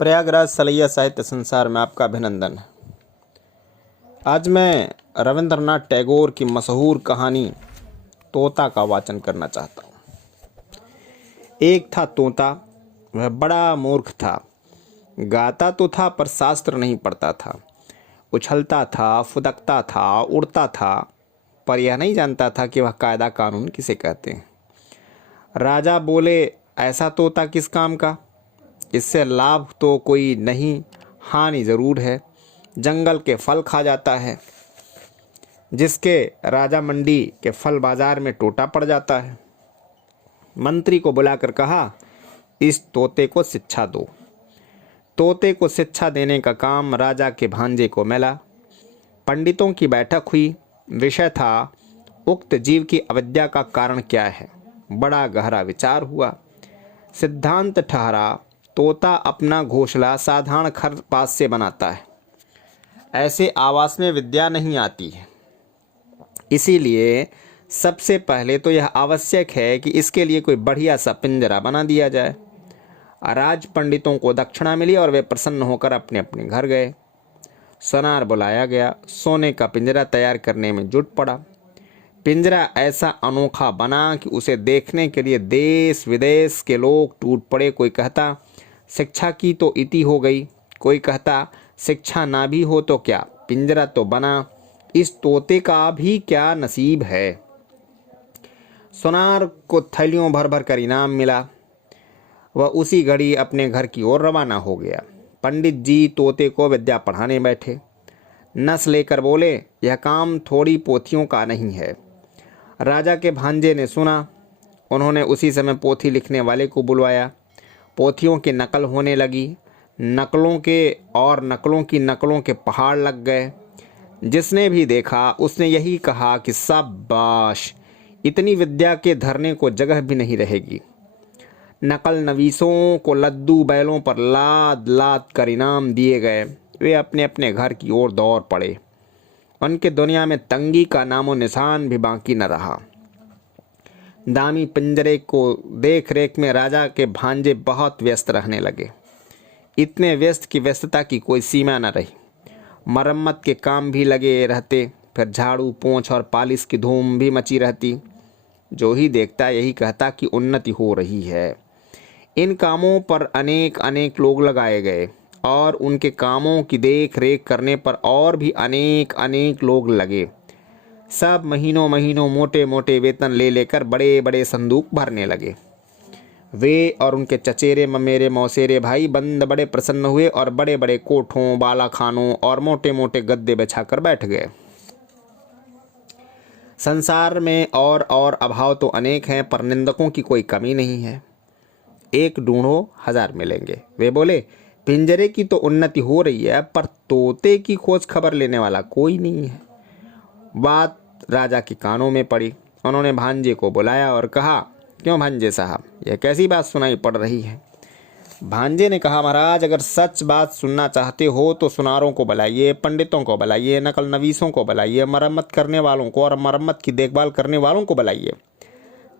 प्रयागराज सलैया साहित्य संसार में आपका अभिनंदन है। आज मैं रविंद्रनाथ टैगोर की मशहूर कहानी तोता का वाचन करना चाहता हूँ। एक था तोता, वह बड़ा मूर्ख था। गाता तो था पर शास्त्र नहीं पढ़ता था। उछलता था, फुदकता था, उड़ता था, पर यह नहीं जानता था कि वह कायदा कानून किसे कहते हैं। राजा बोले, ऐसा तोता किस काम का? इससे लाभ तो कोई नहीं, हानि ज़रूर है। जंगल के फल खा जाता है, जिसके राजा मंडी के फल बाजार में टोटा पड़ जाता है। मंत्री को बुलाकर कहा, इस तोते को शिक्षा दो। तोते को शिक्षा देने का काम राजा के भांजे को मिला। पंडितों की बैठक हुई। विषय था, उक्त जीव की अविद्या का कारण क्या है। बड़ा गहरा विचार हुआ। सिद्धांत ठहरा, तोता अपना घोंसला साधारण खरपात से बनाता है। ऐसे आवास में विद्या नहीं आती है। इसीलिए सबसे पहले तो यह आवश्यक है कि इसके लिए कोई बढ़िया सा पिंजरा बना दिया जाए। राज पंडितों को दक्षिणा मिली और वे प्रसन्न होकर अपने अपने घर गए। सोनार बुलाया गया। सोने का पिंजरा तैयार करने में जुट पड़ा। पिंजरा ऐसा अनोखा बना कि उसे देखने के लिए देश विदेश के लोग टूट पड़े। कोई कहता, शिक्षा की तो इति हो गई। कोई कहता, शिक्षा ना भी हो तो क्या, पिंजरा तो बना, इस तोते का भी क्या नसीब है। सोनार को थैलियों भर भर कर इनाम मिला। वह उसी घड़ी अपने घर की ओर रवाना हो गया। पंडित जी तोते को विद्या पढ़ाने बैठे। नस लेकर बोले, यह काम थोड़ी पोथियों का नहीं है। राजा के भांजे ने सुना। उन्होंने उसी समय पोथी लिखने वाले को बुलवाया। पोथियों की नकल होने लगी। नकलों के और नकलों की नकलों के पहाड़ लग गए। जिसने भी देखा उसने यही कहा कि शाबाश, इतनी विद्या के धरने को जगह भी नहीं रहेगी। नकल नवीसों को लद्दू बैलों पर लाद लाद कर इनाम दिए गए। वे अपने अपने घर की ओर दौड़ पड़े। उनके दुनिया में तंगी का नामो निशान भी बाकी न रहा। दामी पिंजरे को देख रेख में राजा के भांजे बहुत व्यस्त रहने लगे। इतने व्यस्त कि व्यस्तता की कोई सीमा न रही। मरम्मत के काम भी लगे रहते, फिर झाड़ू पोंछ और पालिश की धूम भी मची रहती। जो ही देखता यही कहता कि उन्नति हो रही है। इन कामों पर अनेक अनेक लोग लगाए गए और उनके कामों की देख रेख करने पर और भी अनेक अनेक लोग लगे। सब महीनों महीनों मोटे मोटे वेतन ले लेकर बड़े बड़े संदूक भरने लगे। वे और उनके चचेरे ममेरे मौसेरे भाई बंद बड़े प्रसन्न हुए और बड़े बड़े कोठों, बालाखानों और मोटे मोटे गद्दे बिछाकर बैठ गए। संसार में और अभाव तो अनेक हैं, पर निंदकों की कोई कमी नहीं है। एक ढूंढो, 1000 मिलेंगे। वे बोले, पिंजरे की तो उन्नति हो रही है, पर तोते की खोज खबर लेने वाला कोई नहीं है। बात राजा के कानों में पड़ी। उन्होंने भांजे को बुलाया और कहा, क्यों भांजे साहब, यह कैसी बात सुनाई पड़ रही है? भांजे ने कहा, महाराज, अगर सच बात सुनना चाहते हो तो सुनारों को बुलाइए, पंडितों को बुलाइए, नकल नवीसों को बुलाइए, मरम्मत करने वालों को और मरम्मत की देखभाल करने वालों को बुलाइए।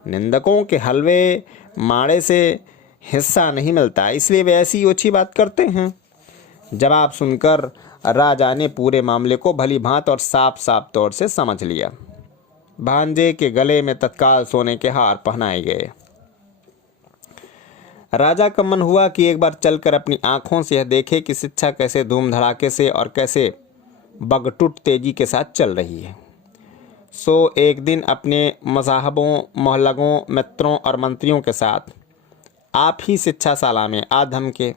निंदकों के हलवे माड़े से हिस्सा नहीं मिलता, इसलिए वे ऐसी ओछी बात करते हैं। जवाब सुनकर राजा ने पूरे मामले को भली भांत और साफ साफ तौर से समझ लिया। भांजे के गले में तत्काल सोने के हार पहनाए गए। राजा का मन हुआ कि एक बार चलकर अपनी आंखों से यह देखे कि शिक्षा कैसे धूम धड़ाके से और कैसे बगटुट तेजी के साथ चल रही है। सो एक दिन अपने मसाहबों, मोहल्लगों, मित्रों और मंत्रियों के साथ आप ही शिक्षाशाला में आ धमके।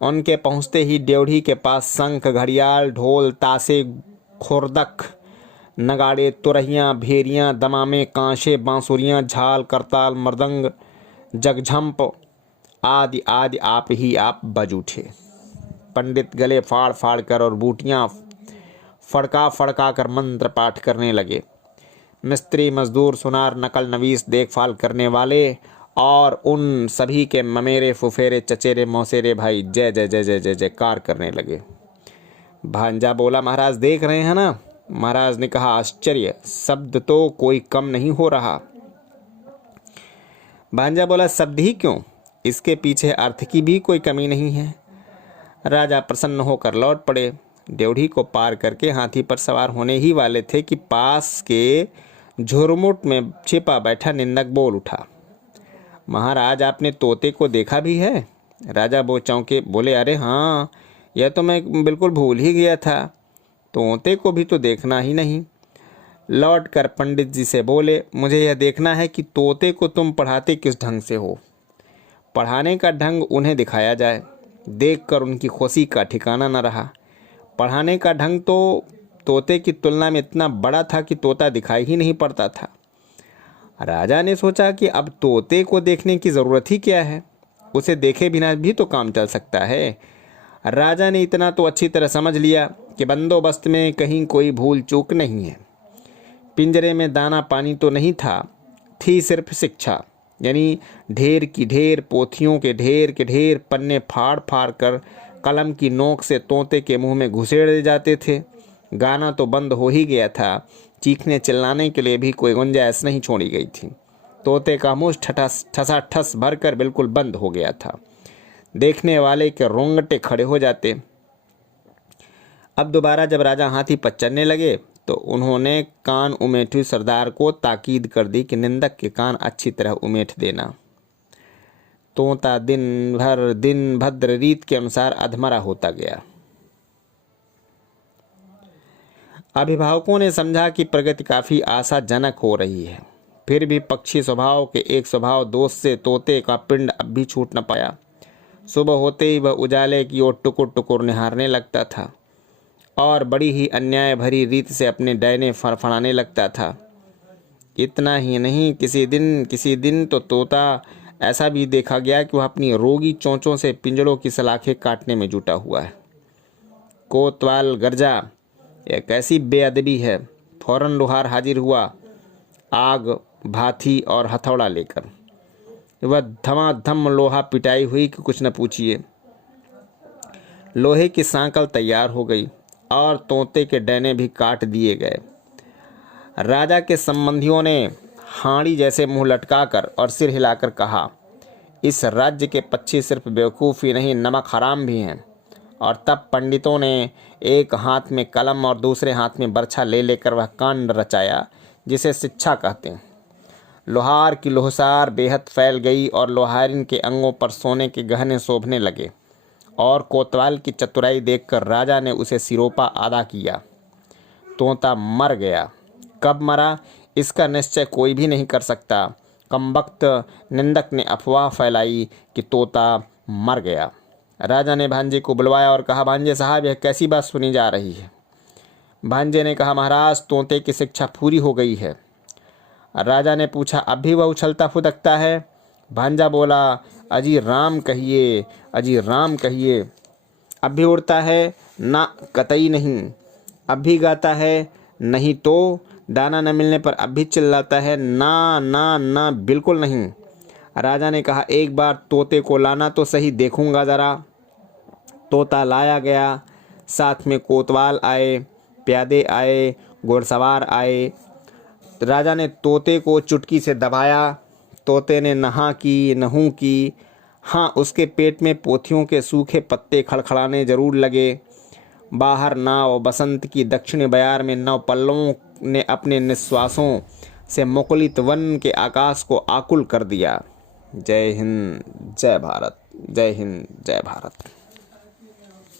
उनके पहुँचते ही ड्योढ़ी के पास शंख, घड़ियाल, ढोल, ताशे, खोरदक, नगाड़े, तुरहियाँ, भेरियाँ, दमामे, कांशे, बांसुरियाँ, झाल, करताल, मृदंग, जगझंप आदि आदि आप ही आप बज उठे। पंडित गले फाड़ फाड़ कर और बूटियाँ फड़का फड़का कर मंत्र पाठ करने लगे। मिस्त्री, मजदूर, सुनार, नकल नवीस, देखभाल करने वाले और उन सभी के ममेरे, फुफेरे, चचेरे, मौसेरे भाई जय जय जय जय जय जयकार करने लगे। भांजा बोला, महाराज देख रहे हैं ना? महाराज ने कहा, आश्चर्य, शब्द तो कोई कम नहीं हो रहा। भांजा बोला, शब्द ही क्यों, इसके पीछे अर्थ की भी कोई कमी नहीं है। राजा प्रसन्न होकर लौट पड़े। ड्योढ़ी को पार करके हाथी पर सवार होने ही वाले थे कि पास के झुरमुट में छिपा बैठा निंदक बोल उठा, महाराज आपने तोते को देखा भी है? राजा वो चौंके, बोले, अरे हाँ, यह तो मैं बिल्कुल भूल ही गया था, तोते को भी तो देखना ही नहीं। लौट कर पंडित जी से बोले, मुझे यह देखना है कि तोते को तुम पढ़ाते किस ढंग से हो। पढ़ाने का ढंग उन्हें दिखाया जाए। देखकर उनकी खुशी का ठिकाना न रहा। पढ़ाने का ढंग तो तोते की तुलना में इतना बड़ा था कि तोता दिखाई ही नहीं पड़ता था। राजा ने सोचा कि अब तोते को देखने की ज़रूरत ही क्या है, उसे देखे बिना भी तो काम चल सकता है। राजा ने इतना तो अच्छी तरह समझ लिया कि बंदोबस्त में कहीं कोई भूल चूक नहीं है। पिंजरे में दाना पानी तो नहीं था, थी सिर्फ शिक्षा, यानी ढेर की ढेर पोथियों के ढेर पन्ने फाड़ फाड़ कर कलम की नोक से तोते के मुंह में घुसेड़े जाते थे। गाना तो बंद हो ही गया था, चीखने चिल्लाने के लिए भी कोई गुंजाइश नहीं छोड़ी गई थी। तोते का मुंह ठसाठस भरकर बिल्कुल बंद हो गया था। देखने वाले के रोंगटे खड़े हो जाते। अब दोबारा जब राजा हाथी पर चढ़ने लगे तो उन्होंने कान उमेठी सरदार को ताकीद कर दी कि निंदक के कान अच्छी तरह उमेठ देना। तोता दिन भद्र रीत के अनुसार अधमरा होता गया। अभिभावकों ने समझा कि प्रगति काफी आशाजनक हो रही है, फिर भी पक्षी स्वभाव के एक स्वभाव दोष से तोते का पिंड अब भी छूट न पाया। सुबह होते ही वह उजाले की ओर टुकुर टुकुर निहारने लगता था और बड़ी ही अन्याय भरी रीत से अपने डैने फड़फड़ाने लगता था। इतना ही नहीं, किसी दिन तो तोता ऐसा भी देखा गया कि वह अपनी रोगी चोंचों से पिंजड़ों की सलाखें काटने में जुटा हुआ है। कोतवाल गरजा, यह कैसी बेअदबी है। फौरन लोहार हाजिर हुआ, आग, भाथी और हथौड़ा लेकर। वह धमाधम लोहा पिटाई हुई कि कुछ न पूछिए। लोहे की सांकल तैयार हो गई और तोते के डैने भी काट दिए गए। राजा के संबंधियों ने हाड़ी जैसे मुंह लटकाकर और सिर हिलाकर कहा, इस राज्य के पक्षी सिर्फ बेवकूफ़ ही नहीं, नमक हराम भी हैं। और तब पंडितों ने एक हाथ में कलम और दूसरे हाथ में बर्छा ले लेकर वह कांड रचाया जिसे शिक्षा कहते हैं। लोहार की लोहसार बेहद फैल गई और लोहारिन के अंगों पर सोने के गहने शोभने लगे और कोतवाल की चतुराई देखकर राजा ने उसे सिरोपा अदा किया। तोता मर गया। कब मरा इसका निश्चय कोई भी नहीं कर सकता। कमबख्त निंदक ने अफवाह फैलाई कि तोता मर गया। राजा ने भांजे को बुलवाया और कहा, भांजे साहब, यह कैसी बात सुनी जा रही है? भांजे ने कहा, महाराज, तोते की शिक्षा पूरी हो गई है। राजा ने पूछा, अब भी वह उछलता फुदकता है? भांजा बोला, अजी राम कहिए, अजी राम कहिए। अब भी उड़ता है? ना, कतई नहीं। अब भी गाता है? नहीं। तो दाना न मिलने पर अब भी चिल्लाता है? ना ना ना, बिल्कुल नहीं। राजा ने कहा, एक बार तोते को लाना तो सही, देखूंगा ज़रा। तोता लाया गया। साथ में कोतवाल आए, प्यादे आए, घुड़सवार आए। राजा ने तोते को चुटकी से दबाया। तोते ने नहा की, नहू की। हाँ, उसके पेट में पोथियों के सूखे पत्ते खड़खड़ाने जरूर लगे। बाहर नाव बसंत की दक्षिण बयार में नौ पल्लवों ने अपने निश्वासों से मुखलित वन के आकाश को आकुल कर दिया। जय हिंद, जय भारत। जय हिंद, जय भारत।